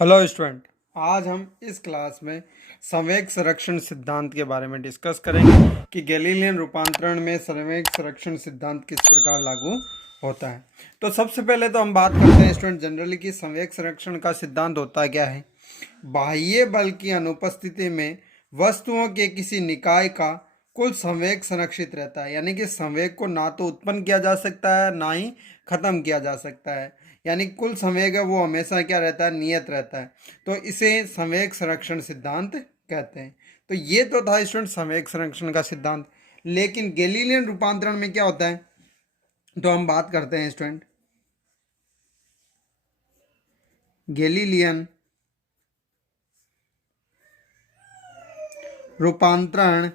Hello student. आज हम इस क्लास में संवेग संरक्षण सिद्धांत के बारे में डिस्कस करेंगे कि गैलीलियन रूपांतरण में संवेग संरक्षण सिद्धांत किस प्रकार लागू होता है। तो सबसे पहले तो हम बात करते हैं स्टूडेंट जनरली कि संवेग संरक्षण का सिद्धांत होता क्या है। बाह्य बल की अनुपस्थिति में वस्तुओं के किसी निकाय का कुल संवेग संरक्षित रहता है, यानी कि संवेग को ना तो उत्पन्न किया जा सकता है ना ही खत्म किया जा सकता है, यानी कुल संवेग है वो हमेशा क्या रहता है, नियत रहता है। तो इसे संवेग संरक्षण सिद्धांत कहते हैं। तो ये तो था स्टूडेंट संवेग संरक्षण का सिद्धांत। लेकिन गैलीलियन रूपांतरण में क्या होता है, तो हम बात करते हैं स्टूडेंट गैलीलियन रूपांतरण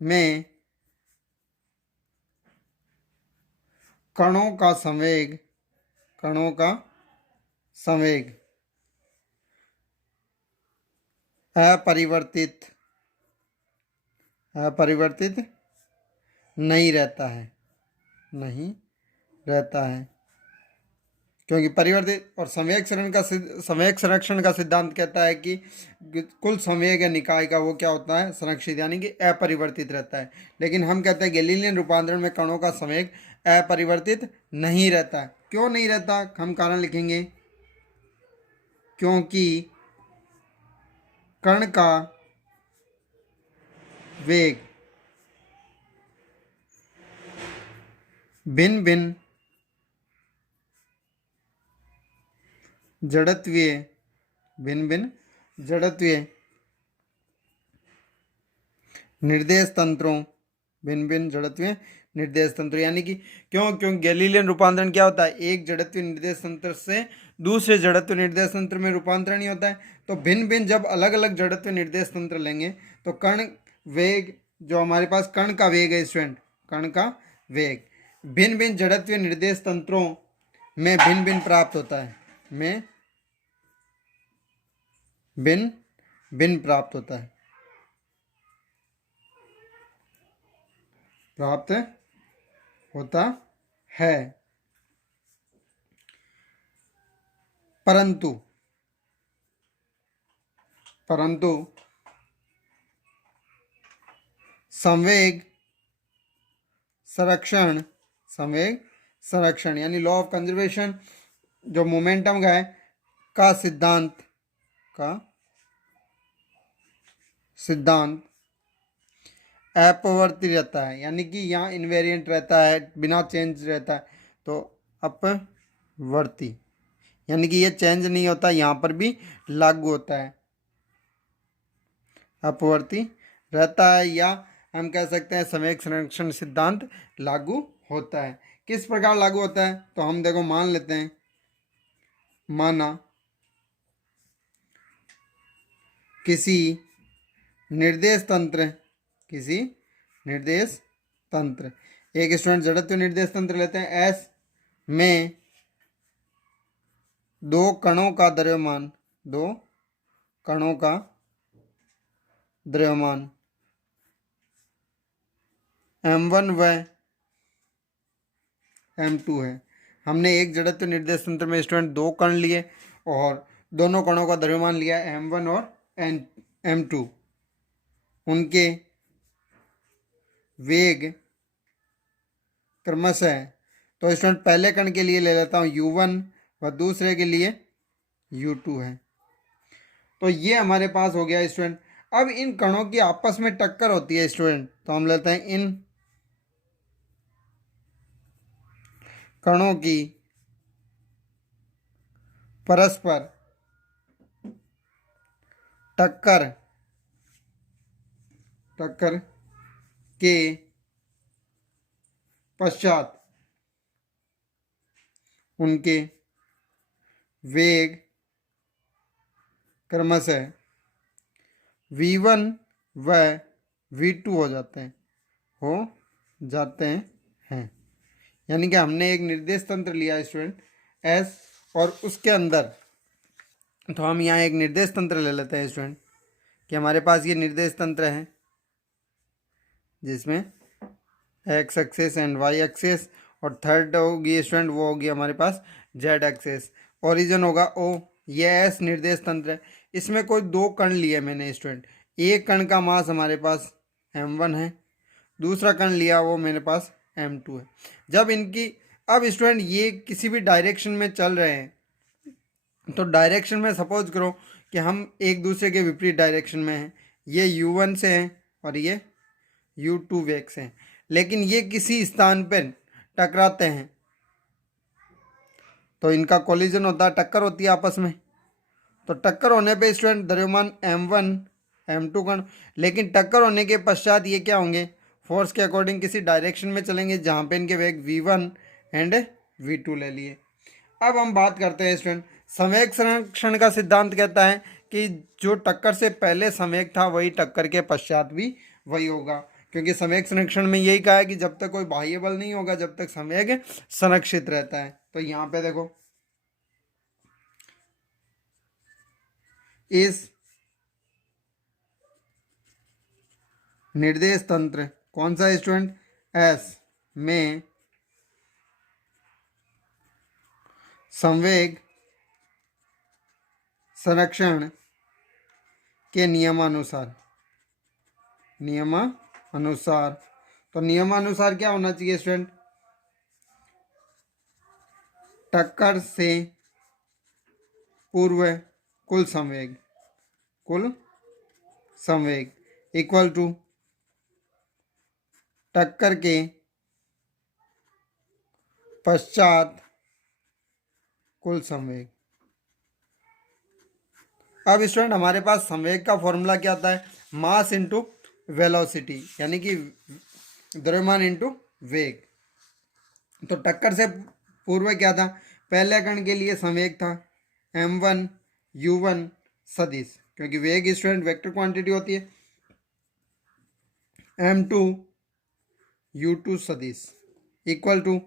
में कणों का संवेग अपरिवर्तित नहीं रहता है, क्योंकि परिवर्तित और संवेग संरक्षण का सिद्धांत कहता है कि कुल संवेग निकाय का वो क्या होता है, संरक्षित, यानी कि अपरिवर्तित रहता है। लेकिन हम कहते हैं गैलीलियन रूपांतरण में कणों का संवेग अपरिवर्तित नहीं रहता है। क्यों नहीं रहता, हम कारण लिखेंगे। क्योंकि कण का वेग भिन्न भिन्न जड़त्वीय निर्देश तंत्रों यानी कि क्यों गैलीलियन रूपांतरण क्या होता है, एक जड़त्वीय निर्देश तंत्र से दूसरे जड़त्वीय निर्देश तंत्र में रूपांतरण ही होता है। तो भिन्न भिन्न जब अलग अलग जड़त्वीय निर्देश तंत्र लेंगे तो कण वेग, जो हमारे पास कण का वेग है स्टूडेंट, कण का वेग भिन्न भिन्न जड़त्वीय निर्देश तंत्रों में भिन्न भिन्न प्राप्त होता है, प्राप्त होता है। परंतु संवेग संरक्षण यानी लॉ ऑफ कंजर्वेशन, जो मोमेंटम का है, का सिद्धांत अपवर्ती रहता है, यानी कि यहाँ इनवेरिएंट रहता है, बिना चेंज रहता है। तो अपवर्ती यानी कि ये चेंज नहीं होता, यहाँ पर भी लागू होता है, अपवर्ती रहता है, या हम कह सकते हैं संवेग संरक्षण सिद्धांत लागू होता है। किस प्रकार लागू होता है, तो हम देखो मान लेते हैं, माना किसी निर्देश तंत्र एक स्टूडेंट जड़त्व निर्देश तंत्र लेते हैं एस में दो कणों का द्रव्यमान m1 व m2 है। हमने एक जड़त्व निर्देश तंत्र में स्टूडेंट दो कण लिए और दोनों कणों का द्रव्यमान लिया m1 और m2। उनके वेग क्रमशः, तो स्टूडेंट पहले कण के लिए ले लेता हूँ u1 व दूसरे के लिए u2 है। तो ये हमारे पास हो गया स्टूडेंट। अब इन कणों की आपस में टक्कर होती है स्टूडेंट, तो हम लेते हैं इन कणों की परस्पर टक्कर के पश्चात उनके वेग क्रमशः v1 व v2 हो जाते हैं। यानी कि हमने एक निर्देश तंत्र लिया स्टूडेंट S और उसके अंदर, तो हम यहाँ एक निर्देश तंत्र ले लेते हैं स्टूडेंट कि हमारे पास ये निर्देश तंत्र है जिसमें x axis and y axis, और थर्ड होगी स्टूडेंट वो होगी हमारे पास z एक्सेस। ओरिजिन होगा O ये एस निर्देश तंत्र है। इसमें कोई दो कण लिए मैंने स्टूडेंट, एक कण का मास हमारे पास m1 है, दूसरा कण लिया वो मेरे पास m2 है। जब इनकी अब स्टूडेंट ये किसी भी डायरेक्शन में चल रहे हैं, तो डायरेक्शन में सपोज करो कि हम एक दूसरे के विपरीत डायरेक्शन में हैं, ये u1 से हैं और ये u2 वेग से हैं, लेकिन ये किसी स्थान पर टकराते हैं तो इनका कोलिजन होता है, टक्कर होती है आपस में। तो टक्कर होने पे स्टूडेंट द्रव्यमान m1 m2 कण, लेकिन टक्कर होने के पश्चात ये क्या होंगे, फोर्स के अकॉर्डिंग किसी डायरेक्शन में चलेंगे जहाँ पे इनके वेग v1 एंड v2 ले लिए। अब हम बात करते हैं स्टूडेंट, संवेग संरक्षण का सिद्धांत कहता है कि जो टक्कर से पहले संवेग था वही टक्कर के पश्चात भी वही होगा, क्योंकि संवेग संरक्षण में यही कहा है कि जब तक कोई बाह्य बल नहीं होगा जब तक संवेग संरक्षित रहता है। तो यहाँ पे देखो इस निर्देश तंत्र कौन सा स्टूडेंट एस में संवेग संरक्षण के नियमानुसार तो नियमानुसार क्या होना चाहिए स्टूडेंट, टक्कर से पूर्व कुल संवेग इक्वल टू टक्कर के पश्चात कुल संवेग। अब स्टूडेंट हमारे पास संवेग का फॉर्मूला क्या आता है, मास इंटू वेलोसिटी, यानी कि द्रव्यमान इंटू वेग। तो टक्कर से पूर्व क्या था, पहले कण के लिए संवेग था m1 u1 सदिश, क्योंकि वेग स्टूडेंट वेक्टर क्वांटिटी होती है, m2 u2 सदिश इक्वल टू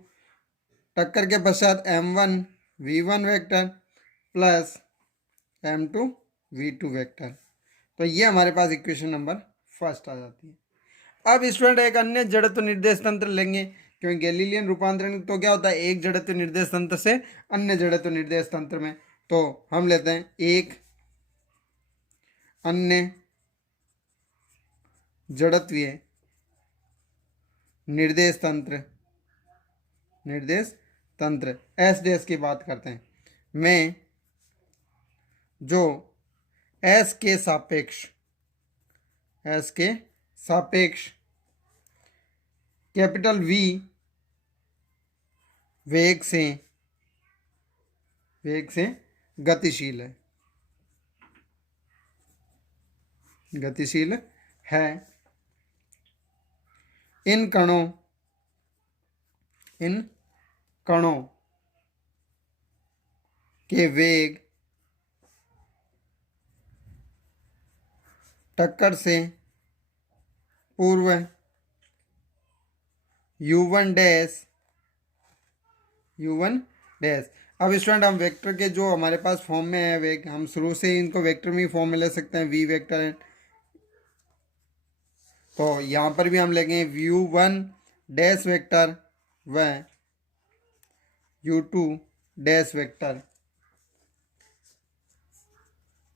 टक्कर के पश्चात m1 v1 vector plus m2 v2 vector. तो ये हमारे पास इक्वेशन नंबर फर्स्ट आ जाती है। अब स्टूडेंट एक अन्य जड़त्व निर्देश तंत्र लेंगे, क्योंकि गैलीलियन रूपांतरण तो क्या होता है, एक जड़त्व निर्देश तंत्र से अन्य जड़त्व निर्देश तंत्र में। तो हम लेते हैं एक अन्य जड़त्वीय निर्देश तंत्र एस डैश की बात करते हैं, में जो एस के सापेक्ष कैपिटल वी वेग से गतिशील है, इन कणों के वेग टक्कर से पूर्व u1 डैश। अब स्टूडेंट हम वेक्टर के जो हमारे पास फॉर्म में है वेग, हम शुरू से ही इनको वेक्टर में ही फॉर्म में ले सकते हैं, v वेक्टर है। तो यहाँ पर भी हम लेंगे u1 डैश वेक्टर व u2 डैश वेक्टर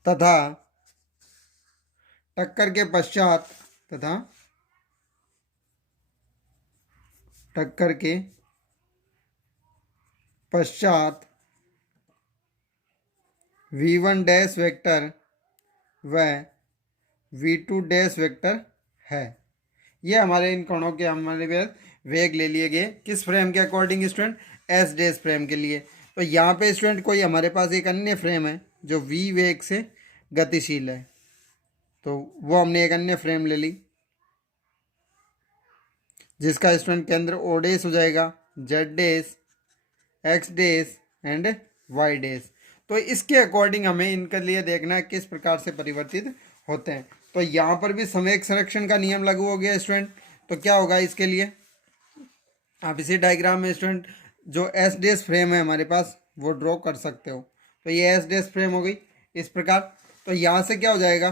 तथा टक्कर के पश्चात v1 डैश वेक्टर व v2 डैश वेक्टर है। ये हमारे इन कणों के हमारे वेग ले लिए गए किस फ्रेम के according student, S dash frame के लिए। तो यहाँ पे स्टूडेंट कोई हमारे पास एक अन्य फ्रेम है जो v वेग से गतिशील है, तो वो हमने एक अन्य फ्रेम ले ली जिसका स्टूडेंट केंद्र ओ डैश हो जाएगा, Z dash, X dash and Y dash. तो इसके अकॉर्डिंग हमें इनके लिए देखना है किस प्रकार से परिवर्तित होते हैं। तो यहाँ पर भी संवेग संरक्षण का नियम लागू हो गया स्टूडेंट। तो क्या होगा इसके लिए, आप इसी डायग्राम में स्टूडेंट जो एस डैश फ्रेम है हमारे पास वो ड्रॉ कर सकते हो। तो ये एस डैश फ्रेम हो गई इस प्रकार। तो यहाँ से क्या हो जाएगा,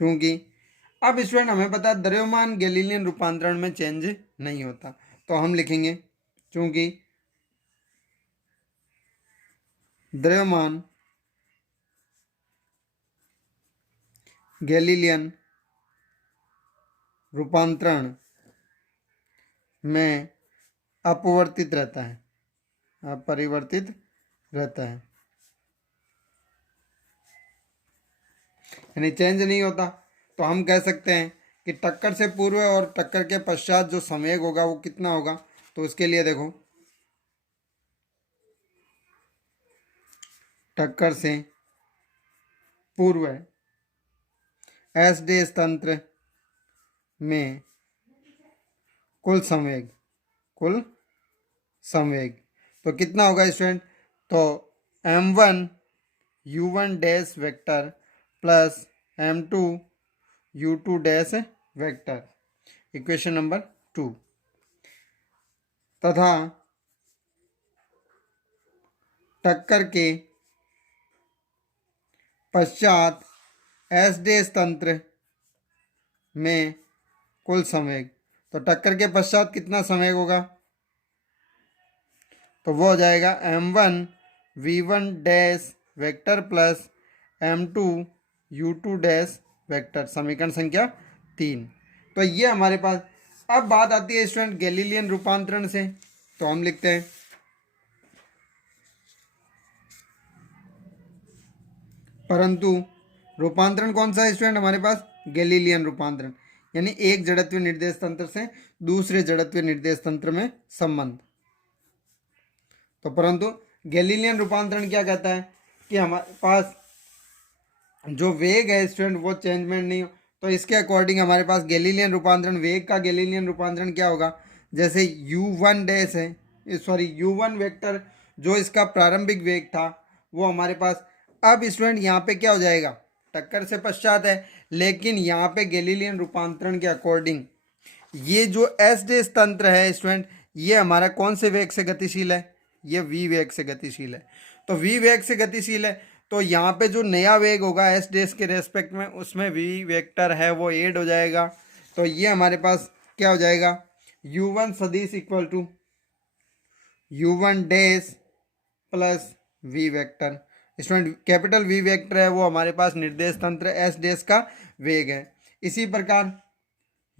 क्योंकि अब स्टूडेंट हमें पता है द्रव्यमान गैलीलियन रूपांतरण में चेंज नहीं होता, तो हम लिखेंगे चूंकि द्रव्यमान गैलीलियन रूपांतरण में अपरिवर्तित रहता है, अपरिवर्तित रहता है, यानी चेंज नहीं होता। तो हम कह सकते हैं कि टक्कर से पूर्व और टक्कर के पश्चात जो संवेग होगा वो कितना होगा। तो उसके लिए देखो, टक्कर से पूर्व एस डेस तंत्र में कुल संवेग तो कितना होगा स्टूडेंट। तो m1 u1 dash vector plus m2 u2 dash vector, equation number 2, तथा टक्कर के पश्चात एस डैश तंत्र में कुल संवेग। तो टक्कर के पश्चात कितना संवेग होगा, तो वो हो जाएगा m1 v1 dash vector plus m2 u2 dash vector, समीकरण संख्या 3। तो ये हमारे पास। अब बात आती है स्टूडेंट गैलीलियन रूपांतरण से। तो हम लिखते हैं परंतु रूपांतरण कौन सा है स्टूडेंट हमारे पास, गैलीलियन रूपांतरण, यानी एक जड़त्व निर्देश तंत्र से दूसरे जड़त्व निर्देश तंत्र में संबंध। तो परंतु गैलीलियन रूपांतरण क्या कहता है कि हमारे पास जो वेग है स्टूडेंट वो चेंजमेंट नहीं हो। तो इसके अकॉर्डिंग हमारे पास गैलीलियन रूपांतरण, वेग का गैलीलियन रूपांतरण क्या होगा, जैसे u1 डैश है, सॉरी u1 वेक्टर जो इसका प्रारंभिक वेग था वो हमारे पास। अब स्टूडेंट यहाँ पे क्या हो जाएगा, टक्कर से पश्चात है, लेकिन यहाँ पे गैलीलियन रूपांतरण के अकॉर्डिंग ये जो एस डेस तंत्र है स्टूडेंट, ये हमारा कौन से वेग से गतिशील है, ये v वेग से गतिशील है। तो v वेग से गतिशील है, तो यहाँ पे जो नया वेग होगा एस डेस के रेस्पेक्ट में, उसमें v वेक्टर है वो ऐड हो जाएगा। तो ये हमारे पास क्या हो जाएगा, u1 सदिश equal to u1 dash plus v vector. Student capital v vector है वो हमारे पास निर्देश तंत्र एस डैश का वेग है। इसी प्रकार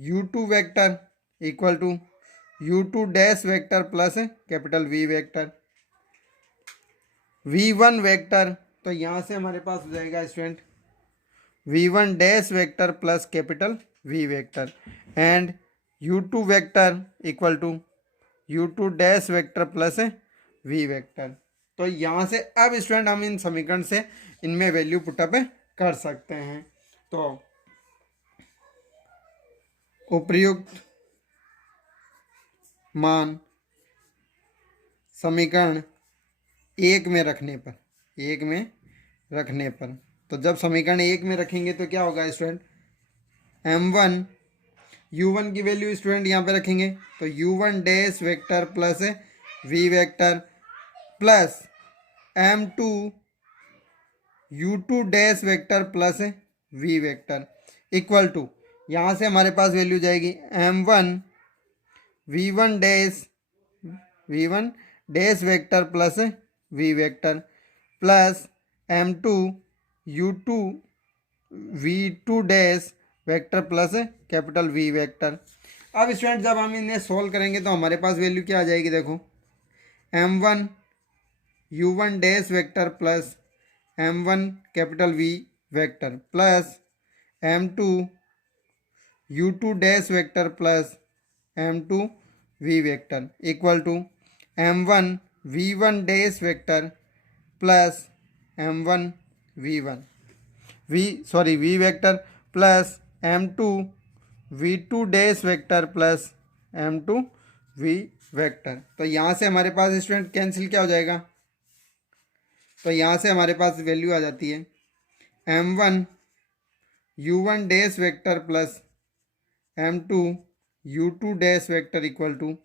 u2 vector equal to u2 dash vector plus capital v vector, v1 vector, तो यहाँ से हमारे पास हो जाएगा student v1 dash vector plus capital v vector, and u2 vector equal to u2 dash vector plus v vector. तो यहाँ से अब स्टूडेंट हम इन समीकरण से इनमें वैल्यू पुटअप कर सकते हैं। तो उपर्युक्त मान समीकरण एक में रखने पर, तो जब समीकरण एक में रखेंगे तो क्या होगा स्टूडेंट, m1 u1 की वैल्यू स्टूडेंट यहाँ पे रखेंगे, तो u1 dash vector plus v vector plus m2 u2 dash vector plus v vector equal to, यहाँ से हमारे पास वैल्यू जाएगी m1 v1 dash vector plus v vector plus m2 u2 v2 dash vector plus capital v vector. अब student जब हम इन्हें solve करेंगे तो हमारे पास वैल्यू क्या आ जाएगी, देखो m1 u1 dash vector plus m1 capital v vector plus m2 u2 dash vector plus m2 v vector equal to m1 v1 dash vector plus m1 v vector plus m2 v2 dash vector plus m2 v vector. तो यहाँ से हमारे पास student cancel क्या हो जाएगा, तो यहाँ से हमारे पास वैल्यू आ जाती है m1 u1 dash vector plus m2 u2 dash vector equal to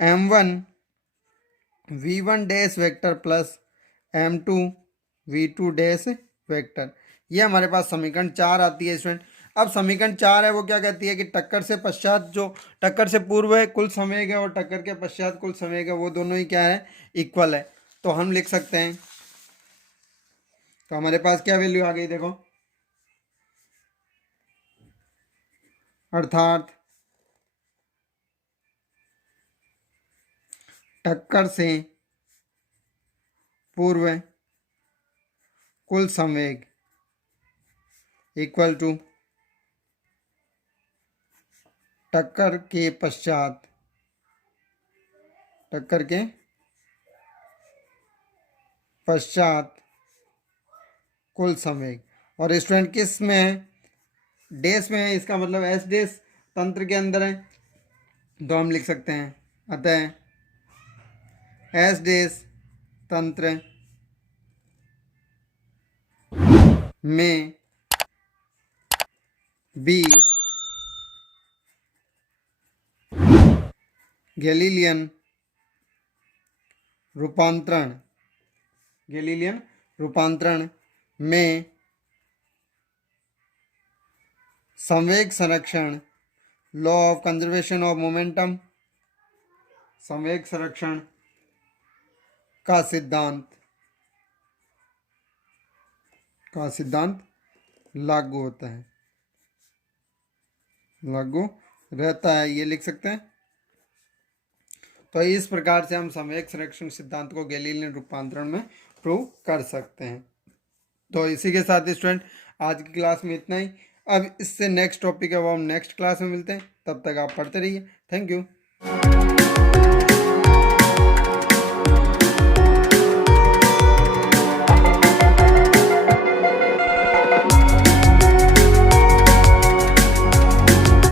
m1 v1 dash vector plus m2 v2 dash vector. ये हमारे पास समीकरण 4 आती है स्टूडेंट। अब समीकरण 4 है वो क्या कहती है कि टक्कर से पश्चात जो टक्कर से पूर्व है कुल संवेग है और टक्कर के पश्चात कुल संवेग है वो दोनों ही क्या है, इक्वल है। तो हम लिख सकते हैं, तो हमारे पास क्या वैल्यू आ गई देखो, अर्थात टक्कर से पूर्व कुल संवेग इक्वल टू टक्कर के पश्चात कुल संवेग। और स्टूडेंट किस में है, डैश में है, इसका मतलब एस डैश तंत्र के अंदर है, तो हम लिख सकते हैं अतः एस डैश तंत्र में बी गैलीलियन रूपांतरण में संवेग संरक्षण law of conservation of momentum, संवेग संरक्षण का सिद्धांत लागू रहता है, ये लिख सकते हैं। तो इस प्रकार से हम संवेग संरक्षण सिद्धांत को गैलीलियन रूपांतरण में प्रूव कर सकते हैं। तो इसी के साथ स्टूडेंट आज की क्लास में इतना ही। अब इससे नेक्स्ट टॉपिक है वो हम नेक्स्ट क्लास में मिलते हैं, तब तक आप पढ़ते रहिए। Thank you.